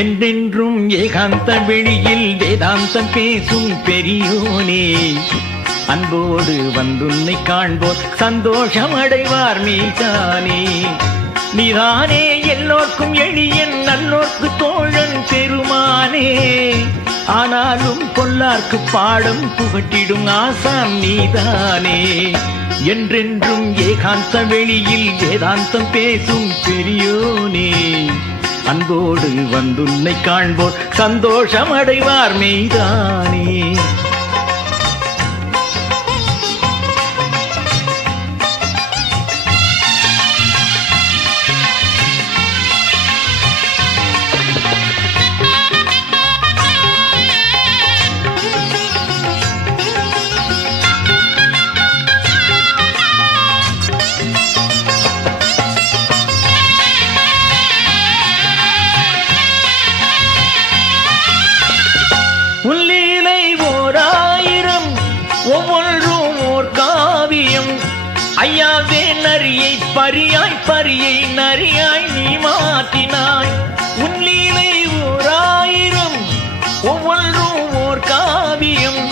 என்றென்றும் ஏகாந்த வெளியில் வேதாந்தம் பேசும் பெரியோனே, அன்போடு வந்துன்னை காண்போர் சந்தோஷம் அடைவார் நீதானே. நீதானே எல்லோர்க்கும் எளியன் நல்லோர்க்கு தோழன் பெருமானே, ஆனாலும் பொல்லார்க்கு பாடம் புகட்டிடும் ஆசான் நீதானே. என்றென்றும் ஏகாந்த வெளியில் வேதாந்தம் பேசும் பெரியோனே, அன்போடு வந்துன்னை காண்போர் சந்தோஷம் அடைவார் மெய்தானே. உள்ளீலை ஓராயிரம் ஒவ்வொன்றும் ஓர் காவியம், ஐயாவே நரியை பரியாய் பரியை நரியாய் நீ மாற்றினாய். உள்ளீலை ஓராயிரம் ஒவ்வொன்றும் ஓர் காவியம்,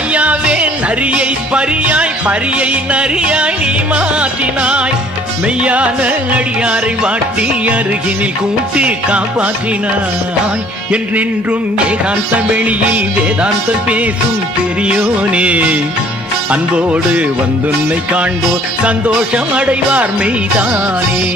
ஐயாவே நரியை பரியாய் பரியை நரியாய் நீ மாற்றினாய். மெய்யான அடியாரை வாட்டி அருகினில் கூட்டி காப்பாற்றினாய். என்றென்றும் ஏகாந்த வெளியில் வேதாந்தம் பேசும் பெரியோனே, அன்போடு வந்துன்னை காண்போர் சந்தோஷம் அடைவார் மெய்தானே.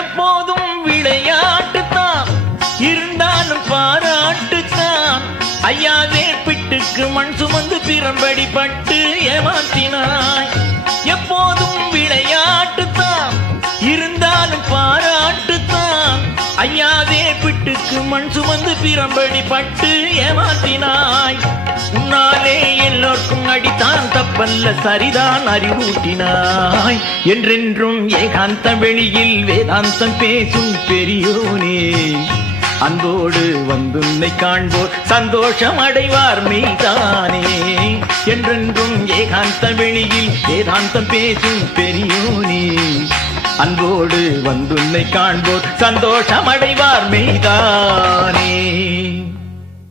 எப்போதும் விளையாட்டுத்தான் இருந்தாலும் பாராட்டுத்தான், ஐயாவே பிட்டுக்கு மண் சுமந்து பிரம்படி பட்டு ஏமாற்றினாய். எப்போதும் விளையாட்டுத்தான் இருந்தாலும் பாராட்டுத்தான், ஐயாவே பிட்டுக்கு மண் சுமந்து பிரம்படி பட்டு ஏமாற்றினாய். உன்னாலே எல்லோர்க்கும் அடித்தான் தப்பல்ல சரிதான் அறிவூட்டினாய். என்றென்றும் ஏகாந்த வெளியில் வேதாந்தம் பேசும் பெரியோனே, அன்போடு வந்துன்னை காண்போர் சந்தோஷம் அடைவார் மெய்தானே. என்றென்றும் ஏகாந்த வெளியில் வேதாந்தம் பேசும் பெரியோனே, அன்போடு வந்துன்னை காண்போர் சந்தோஷம் அடைவார் மெய்தானே.